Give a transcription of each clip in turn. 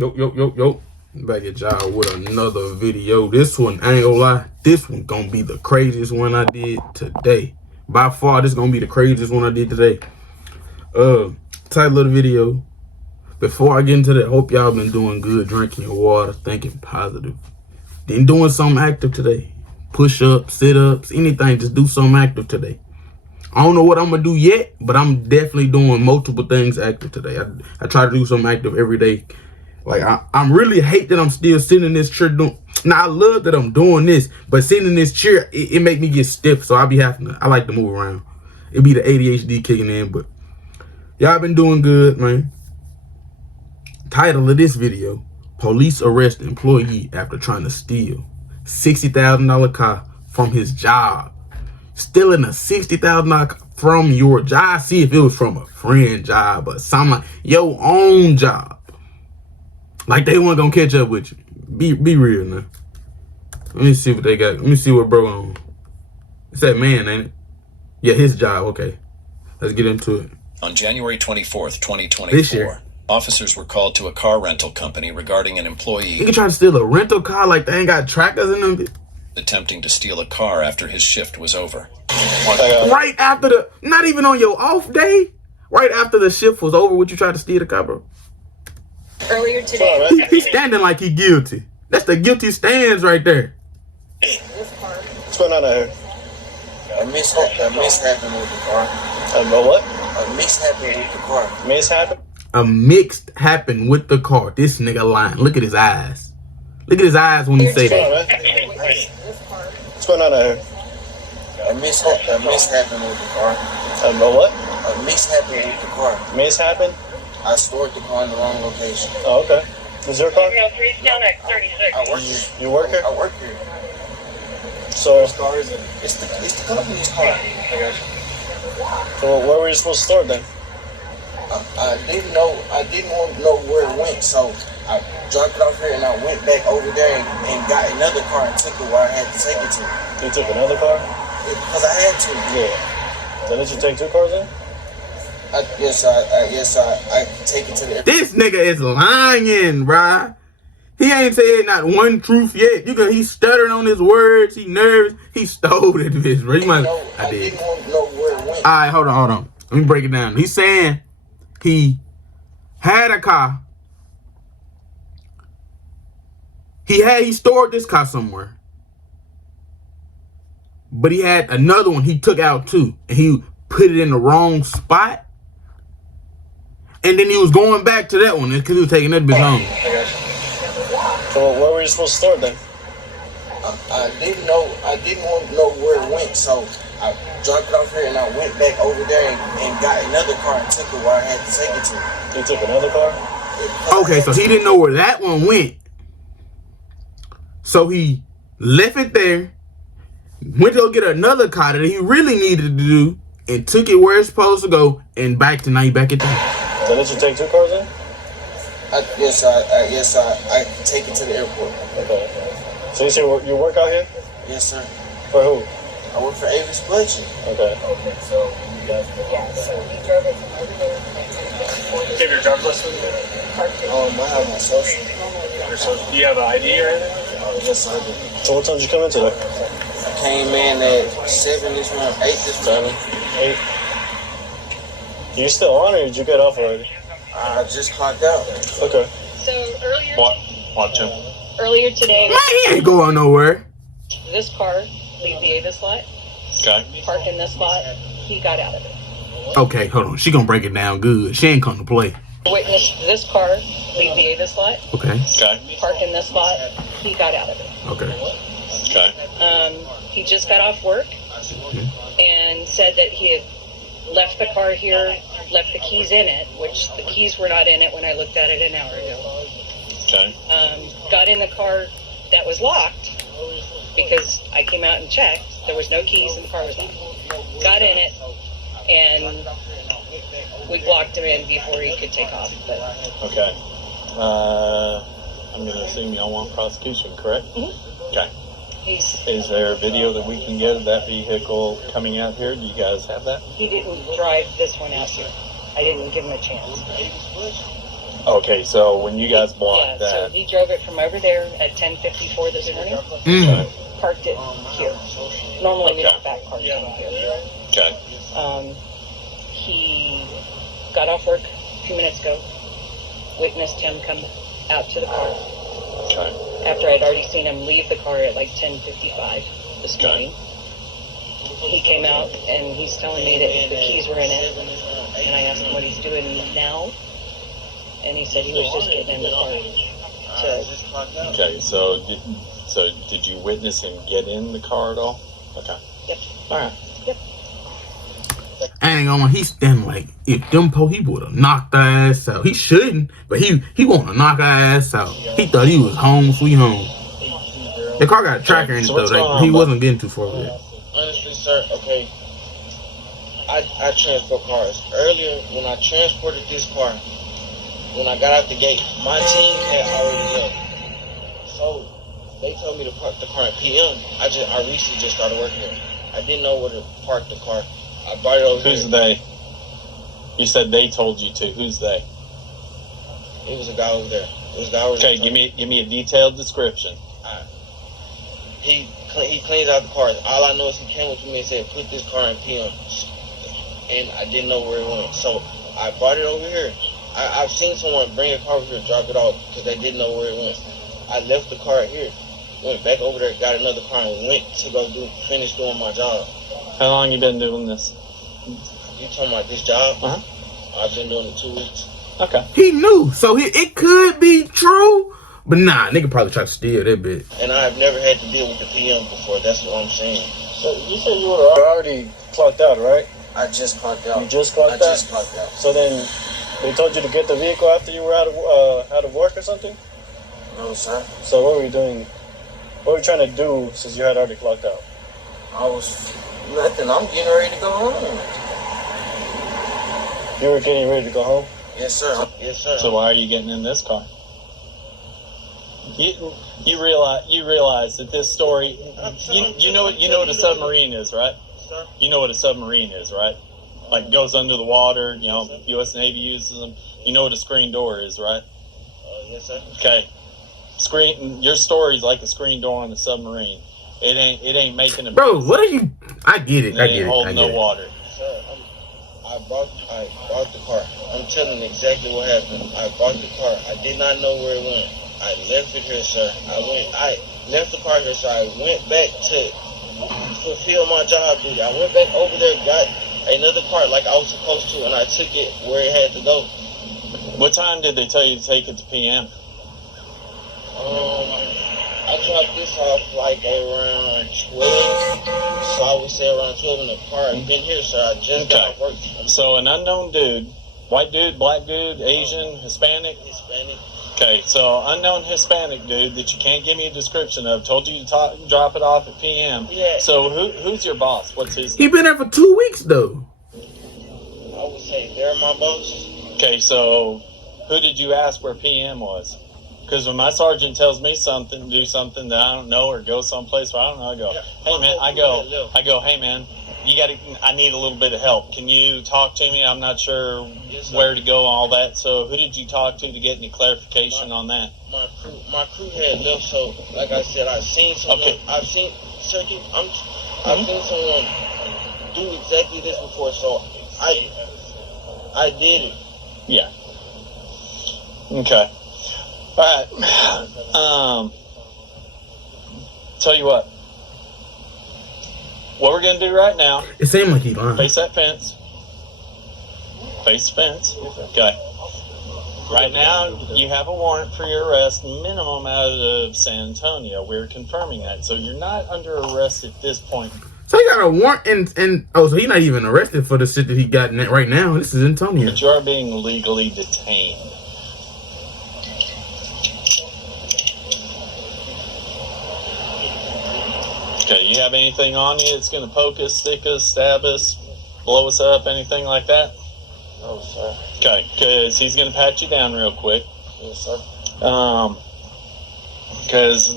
Yo. Back at y'all with another video. This one, I ain't gonna lie, this one gonna be the craziest one I did today. By far, this gonna be the craziest one I did today. Title of the video. Before I get into that, hope y'all been doing good, drinking your water, thinking positive. Then doing something active today. Push-ups, sit-ups, anything, just do something active today. I don't know what I'm gonna do yet, but I'm definitely doing multiple things active today. I try to do something active every day. Like, I'm really hate that I'm still sitting in this chair doing. Now, I love that I'm doing this, but sitting in this chair, it make me get stiff. So I like to move around. It be the ADHD kicking in, but y'all been doing good, man. Title of this video: Police arrest employee after trying to steal $60,000 car from his job. Stealing a $60,000 car from your job. See if it was from a friend job or something like your own job. Like they weren't gonna catch up with you. Be real now. Let me see what they got. Let me see what bro on. It's that man, ain't it? Yeah, his job. Okay. Let's get into it. On January 24th, 2024, officers were called to a car rental company regarding an employee. You can try to steal a rental car like they ain't got trackers in them. Attempting to steal a car after his shift was over. Right after not even on your off day, right after the shift was over, would you try to steal the car, bro? Earlier today, he's standing like he guilty. That's the guilty stands right there. What's going on out here? A mishap with the car. What? A mishap with the car. Mishap? A mixed happened with the car. This nigga lying. Look at his eyes. Look at his eyes when he say that. What's going on out here? A mishap with the car. What? A mishap with the car. Mishap? I stored the car in the wrong location. Oh, okay. Is your car? I work here. You work here? I work here. So, It's the company's car. so where were you supposed to store it then? I didn't want to know where it went, so I dropped it off here and I went back over there and got another car and took it where I had to take it to. You took another car? Because I had to. Yeah. So did you take two cars in? Yes, I take it to the. This nigga is lying, bruh. He ain't said not one truth yet. He's stuttering on his words. He nervous. He stole it, bitch, bro. I didn't want to know where it went. All right, hold on. Let me break it down. He's saying he had a car. He stored this car somewhere. But he had another one he took out too. And he put it in the wrong spot. And then he was going back to that one because he was taking that bitch home. So where were you supposed to store it then? I didn't want to know where it went, so I dropped it off here and I went back over there and got another car and took it where I had to take it to. You took another car? Okay, so he didn't know where that one went. So he left it there, went to go get another car that he really needed to do, and took it where it's supposed to go, and now he back at that. So did you take two cars in? Yes, I take it to the airport. Okay. So you say you work out here? Yes, sir. For who? I work for Avis Budget. Okay. so you guys we drove it from over there. Give your driver's license with you? I have my social. Do you have an ID or anything? Yes, I do. So what time did you come in today? I came in at 7 this morning, 8 this morning. 8. You still on or did you get off already? I just clocked out. Okay. So Watch him. earlier today, Man, he ain't going nowhere. this car leave the Avis lot, Okay. park in this spot. He got out of it. Okay, hold on. She gonna break it down good. She ain't come to play. Witnessed this car leave the Avis lot, Okay. Okay. park in this spot. He got out of it. Okay. Okay. He just got off work and said that he had left the car here, left the keys in it, which the keys were not in it when I looked at it an hour ago. Okay. Got in the car that was locked because I came out and checked. There was no keys and the car was locked. Got in it and we blocked him in before he could take off. But Okay. I'm gonna assume y'all want prosecution, correct? Okay. Is there a video that we can get of that vehicle coming out here? Do you guys have that? he didn't drive this one out here. I didn't give him a chance. Okay, so when you guys blocked Yeah, that, so he drove it from over there at 10:54 this morning. Parked it here. Normally we don't back park down here. okay, He got off work a few minutes ago. Witnessed him come out to the car okay, after I'd already seen him leave the car at like 10:55 this morning. He came out and he's telling me that the keys were in it, and I asked him what he's doing now, and he said he was just getting in the car. okay. So did you witness him get in the car at all? Okay. Yep. All right. I ain't gonna lie, he's standing like, if them he would have knocked our ass out. He shouldn't, but he want to knock our ass out. He thought he was home, sweet home. The car got a tracker in it, So though. what's going Like, on, he bud? wasn't getting too far with it. Honestly, sir, okay. I transport cars. Earlier, when I transported this car, when I got out the gate, my team had already left. So they told me to park the car at PM. I recently just started working here. I didn't know where to park the car. I brought it over Who's here. they? You said they told you to. Who's they? It was a guy over there. It was a guy over there. Okay, give me a detailed description. He cleans out the cars. All I know is he came up to me and said, put this car in PM. And I didn't know where it went. So I brought it over here. I've seen someone bring a car over here, drop it off, because they didn't know where it went. I left the car here, went back over there, got another car, and went to go finish doing my job. How long you been doing this? You talking about this job? Uh-huh. I've been doing it 2 weeks. Okay. He knew, so it could be true, but nah, nigga probably tried to steal that bit. And I've never had to deal with the PM before. That's what I'm saying. So you said you were already clocked out, right? I just clocked out. You just clocked out? I just clocked out. So then they told you to get the vehicle after you were out of work or something? No, sir. So what were you doing? What were you trying to do since you had already clocked out? I was nothing. I'm getting ready to go home. You were getting ready to go home? Yes, sir. Yes, sir. So why are you getting in this car? You realize that this story. You know what a submarine is, right? Sir? You know what a submarine is, right? Like goes under the water. You know, U.S. Navy uses them. You know what a screen door is, right? Yes, sir. Okay. Your story's like a screen door on a submarine. It ain't making a Bro, what are you? I get it. It I ain't get it. holding no I get it. water. Sir, I bought the car. I'm telling exactly what happened. I bought the car. I did not know where it went. I left it here, sir. I left the car here, so I went back to fulfill my job duty. I went back over there, got another car like I was supposed to, and I took it where it had to go. What time did they tell you to take it to PM? I dropped this off like around 12, so I would say around 12 in the car. I've been here, sir. I just got off work. So an unknown dude, white dude, black dude, Asian, Hispanic? Hispanic. Okay, so unknown Hispanic dude that you can't give me a description of told you to drop it off at PM. Yeah. So who's your boss? What's his He name? been there for 2 weeks though. I would say they're my boss. Okay, so who did you ask where PM was? Because when my sergeant tells me something, do something that I don't know, or go someplace where I don't know, I go, hey man, hey man, I need a little bit of help. Can you talk to me? I'm not sure where to go and all that. So who did you talk to get any clarification on that? My crew had left, so like I said, I've seen someone. Okay. I've seen circuit. I've seen someone do exactly this before, so I did it. Yeah. Okay. All right. Tell you what. What we're gonna do right now? It seemed like he lying. Face that fence. Face the fence. Okay. Right now, you have a warrant for your arrest, minimum out of San Antonio. We're confirming that, so you're not under arrest at this point. So he got a warrant and so he's not even arrested for the shit that he got right now. This is Antonio. But you are being legally detained. Okay, you have anything on you that's going to poke us, stick us, stab us, blow us up, anything like that? No, sir. Okay, because he's going to pat you down real quick. Yes, sir. Because,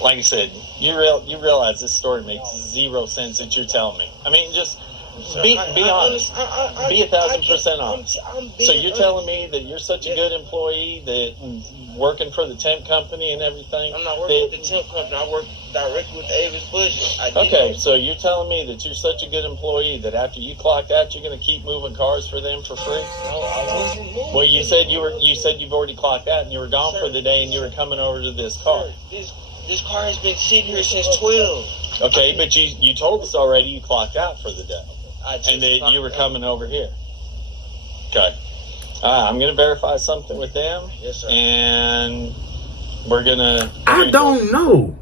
like I said, you realize this story makes zero sense that you're telling me. I mean, just Be honest. Be 1,000% honest. So you're telling me that you're such a good employee that working for the temp company and everything? I'm not working with the temp company. I work directly with Avis Budget. Okay, so you're telling me that you're such a good employee that after you clocked out, you're going to keep moving cars for them for free? No, I wasn't moving. Well, you said you've already clocked out and you were gone for the day and you were coming over to this car. This car has been sitting here since 12. Okay, but you told us already you clocked out for the day. And that you were coming over here. Okay. I'm going to verify something with them. Yes, sir. And we're going to... I don't know.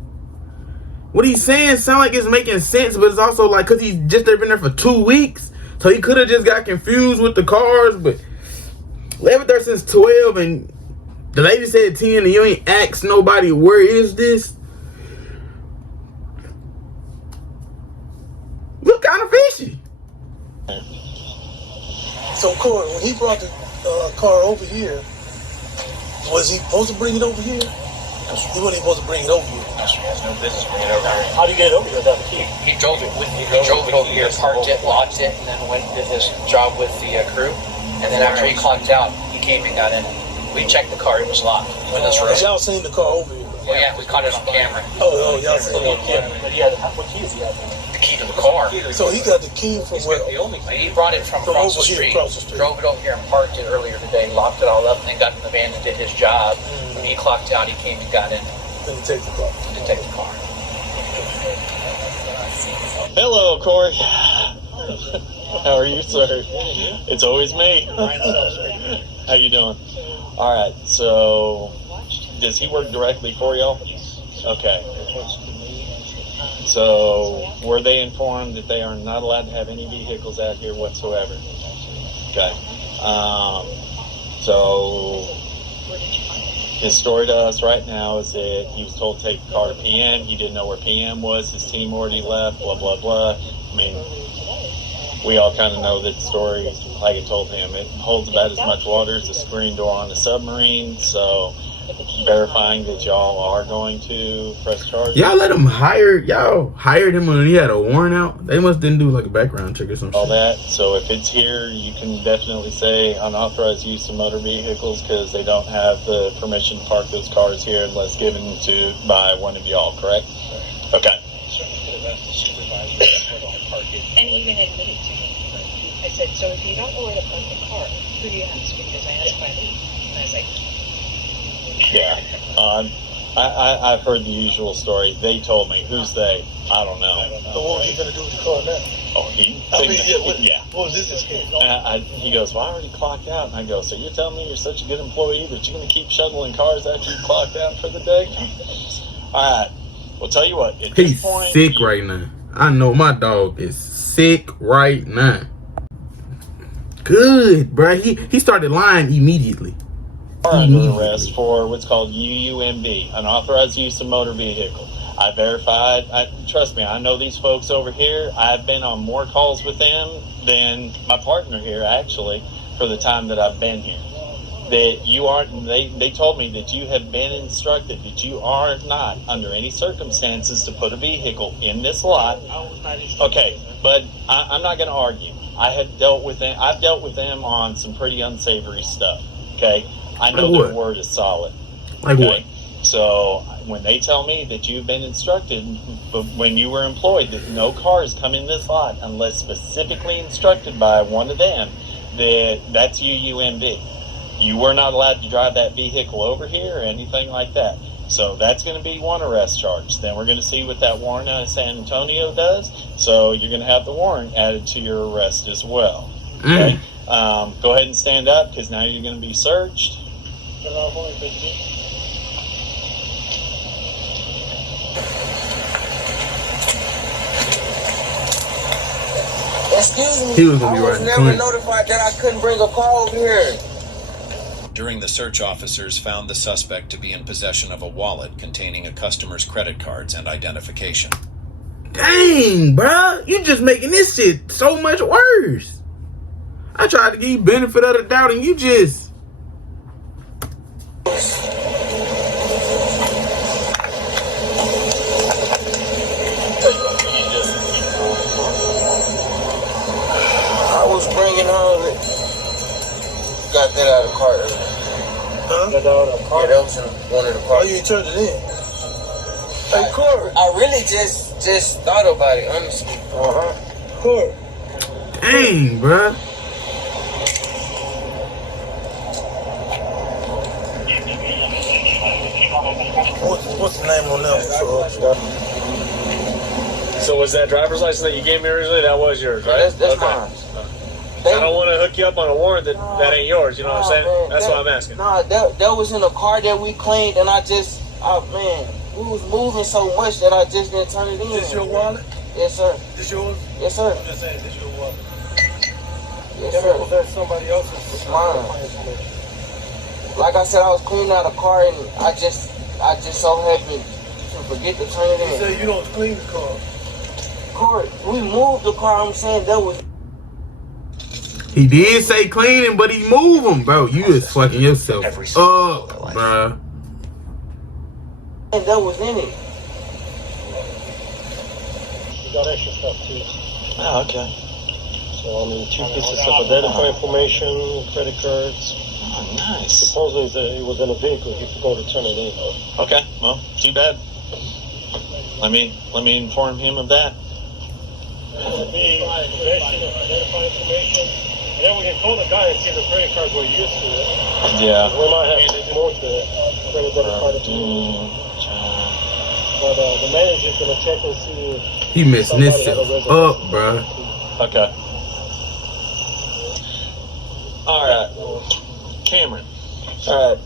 What he's saying sound like it's making sense, but it's also like, because he's just been there for 2 weeks, so he could have just got confused with the cars, but lived there since 12, and the lady said 10, and you ain't asked nobody, where is this? Look kind of fishy. So, Corey, when he brought the car over here, was he supposed to bring it over here? He wasn't supposed to bring it over here. He has no business bringing it over here. How did he get it over here without the key? He drove it over here, parked it, locked it, and then went and did his job with the crew. And then after he clocked out, he came and got in. We checked the car; it was locked. Windows were But y'all seen the car over here? Well, yeah, we caught it on camera. Oh, y'all seen it on camera. But he had what key is he had? The key to the car. So he got the key from where? He brought it from across the street. Drove it over here and parked it earlier today. Locked it all up, and then got in the van and did his job. When he clocked out, he came and got in Then take the car. to take the car. Hello, Corey. How are you, sir? It's always me. How you doing? All right, so does he work directly for y'all? Okay. So were they informed that they are not allowed to have any vehicles out here whatsoever? Okay. So his story to us right now is that he was told to take the car to PM. He didn't know where PM was. His team already left, blah, blah, blah. I mean, we all kind of know that story. Like I told him, it holds about as much water as a screen door on a submarine. So verifying that y'all are going to press charges. Y'all let him y'all hired him when he had a warrant out? They must didn't do like a background check or something. All that. So if it's here, you can definitely say unauthorized use of motor vehicles because they don't have the permission to park those cars here unless given to by one of y'all, correct? Okay. And he even admitted to me. I said, so if you don't know where to park the car, who do you ask? Because I asked my lead. And I was like, Yeah. I've heard the usual story. They told me. Who's they? I don't know. So what was he going to do with the car now? Oh, What was this case? He goes, well, I already clocked out. And I go, so you're telling me you're such a good employee that you're going to keep shuttling cars after you clocked out for the day? All right. Well, tell you what. At He's this point, sick right now. I know my dog is sick right now. Good, bro. He started lying immediately. are under arrest for what's called UUMB, unauthorized use of motor vehicle. I verified. Trust me, I know these folks over here. I've been on more calls with them than my partner here, actually, for the time that I've been here. That you aren't. They told me that you have been instructed that you are not under any circumstances to put a vehicle in this lot. Okay, but I'm not going to argue. I've dealt with them on some pretty unsavory stuff. Okay, I know like their word is solid. Like okay? what? So when they tell me that you've been instructed when you were employed that no cars come in this lot unless specifically instructed by one of them, that's UUMB. You were not allowed to drive that vehicle over here or anything like that. So that's going to be one arrest charge. Then we're going to see what that warrant out of San Antonio does. So you're going to have the warrant added to your arrest as well. Okay? Go ahead and stand up because now you're going to be searched. Excuse me. He was gonna be I was riding never twin. notified that I couldn't bring a car over here. During the search, officers found the suspect to be in possession of a wallet containing a customer's credit cards and identification. Dang, bruh. You just making this shit so much worse. I tried to give you benefit of the doubt and you just... and all of it. Got that out of the car earlier. Huh? Got out of the car. Yeah, that was in one of the Why cars. you ain't turned it in? Hey, Corey. I really just thought about it, honestly. Corey. Dang, bruh. What's the name on that? So was that driver's license that you gave me originally? That was yours, right? That's mine. I don't want to hook you up on a warrant that ain't yours. You know what I'm saying? Man, That's what I'm asking. Nah, that was in a car that we cleaned, and man, we was moving so much that I just didn't turn it in. This your wallet? Yes, sir. This yours? Yes, sir. I'm just saying, this your wallet. Yes, sir. Was that somebody else's? It's mine. Like I said, I was cleaning out a car, and I just so happened to forget to turn it You in. say you don't clean the car. Car, we moved the car. I'm saying that was. He did say cleaning, but he move them, bro. You is fucking yourself up, bruh. And that was in it. You got extra stuff too. Oh, okay. So I mean, 2 pieces of identifying information, credit cards. Oh, nice. Supposedly it was in a vehicle. He forgot to turn it in. Okay, well, too bad. Let me inform him of that. Possession of identifying information. And then we can call the guy and see if the credit cards were used to it. Yeah. We might have more to it. Credit card But the manager's gonna check and see. He messing himself up, bruh. Okay. All right, Cameron. All right,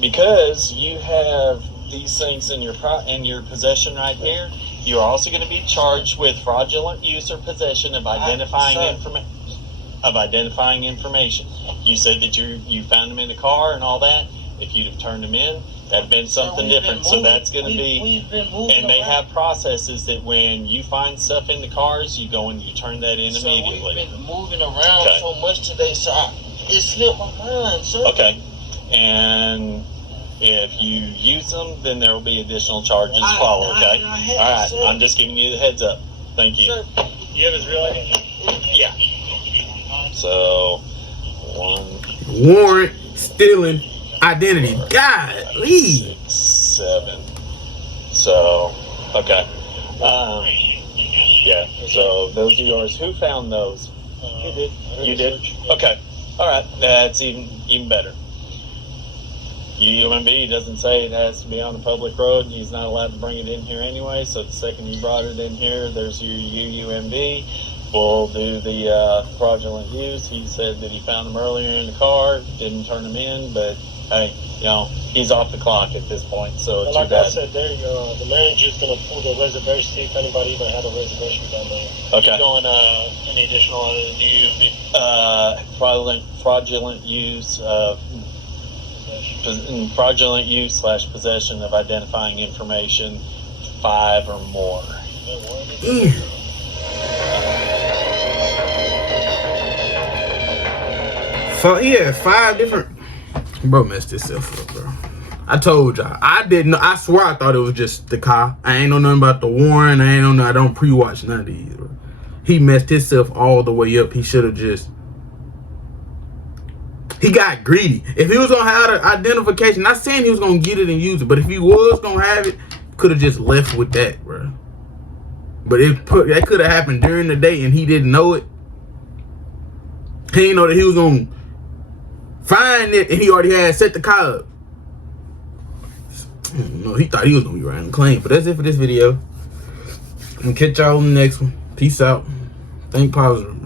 because you have these things in your possession right here, you are also going to be charged with fraudulent use or possession of identifying information. You said that you found them in the car and all that. If you'd have turned them in, that'd been something different. So that's going to be. We've been moving. And they around. have processes that when you find stuff in the cars, you go and you turn that in So immediately. we've been moving around Okay. so much today, so it slipped my mind, sir. Okay. And if you use them, then there will be additional charges follow, okay? I have, All right. sir. I'm just giving you the heads up. Thank you. Sir, You have his real ID? Yeah. So, 1, Warrant, stealing, identity. Golly. 6, 7. So, okay. Yeah. So those are yours. Who found those? He did. You did? Okay. All right. That's even better. UUMB doesn't say it has to be on a public road. He's not allowed to bring it in here anyway. So the second you brought it in here, there's your UUMB. We'll do the fraudulent use. He said that he found them earlier in the car, didn't turn them in, but hey, he's off the clock at this point, so And too like bad. I said, the manager's going to pull the reservation, see if anybody even had a reservation down there. Okay. Going any additional other than UUMB? Fraudulent use of fraudulent use / possession of identifying information, 5 or more. So yeah, 5 different. Bro messed himself up, bro. I told y'all. I didn't know. I swear I thought it was just the car. I ain't know nothing about the warrant. I ain't know nothing. I don't pre-watch none of these, bro. He messed himself all the way up. He should have just. He got greedy. If he was gonna have the identification, not saying he was gonna get it and use it, but if he was gonna have it, could have just left with that, bro. But that could have happened during the day and he didn't know it. He didn't know that he was gonna find it and he already had set the car up. No, he thought he was gonna be riding clean. But that's it for this video. I'm gonna catch y'all on the next one. Peace out. Think positive.